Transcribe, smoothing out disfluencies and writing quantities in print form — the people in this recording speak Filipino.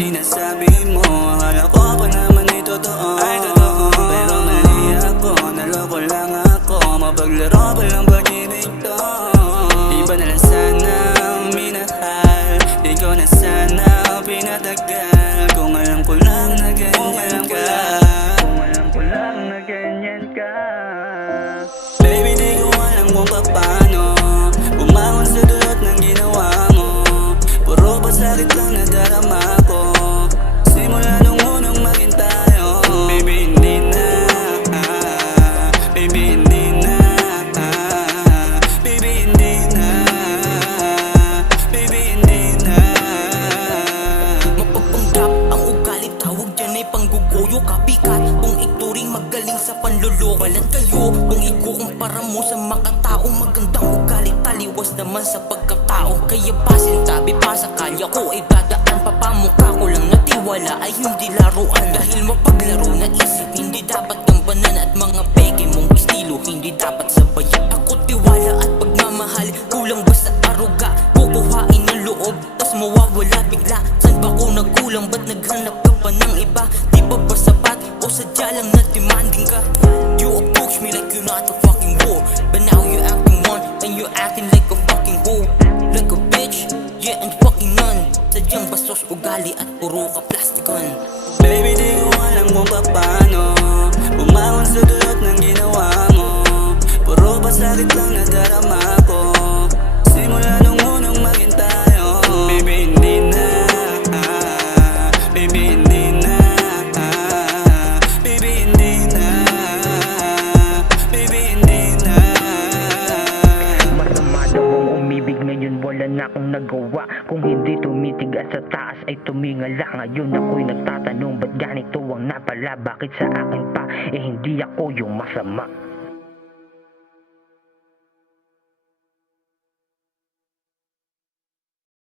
sinasabi mo. Akala ko pa naman ay totoo, pero mali ako, naloko lang ako. Mapaglaro pa lang pag-ibig to. Di ba nalang sana minahal, di ko na sana pinatagal. Kung alam ko lang na ganyan ka, kung alam ko lang na ganyan ka. Baby, di ko alam kung paano bumangon sa dulot ng ginawa mo. Puro pasakit lang nadarama ko simula nung unang maging tayo. Baby, hindi na, baby, hindi na, baby, hindi na, baby, hindi na. Mapagpanggap ang ugali, tawag dyan ay pangguguyo. Kapikat kung ituring magaling sa panluloko. Walang kayo kung ikukumpara mo sa makataong magandang ugali. Taliwas naman sa pagkatao, kaya pasintabi pa sa kalya ko ay dadaan. Papamukha ko lang na tiwala ay hindi laruan. Dahil mapaglaro na isip, hindi dapat gambanan. At mga peke mong estilo, hindi dapat sabayan. Ako tiwala at pagmamahal, kulang ba sa aruga? Kukuhain ng loob, tas mawawala bigla. San ba ko nagkulang, ba't naghanap ka pa ng iba? Di ba ba sapat o sadya lang na demanding ka? You approach me like you're not a fucking whore, but now you're acting one and you're acting like a fucking hoe. Like a bitch, yeah, and fucking none. Sadyang bastos ugali at puro ka plastikon. Baby, di ko alam kung paano bumangon sa dulot ng ginawa mo. Puro pasakit lang nadarama ko simula nung unang maging tayo. Baby, hindi na, baby, hindi na, baby, hindi na, baby, hindi na. Masama daw ang umibig, ngayon wala na akong nagawa. Kung hindi tumitigas sa taas ay tumingala. Ngayon ako'y nagtatanong, ba't ganito ang napala? Bakit sa akin pa, hindi ako yung masama?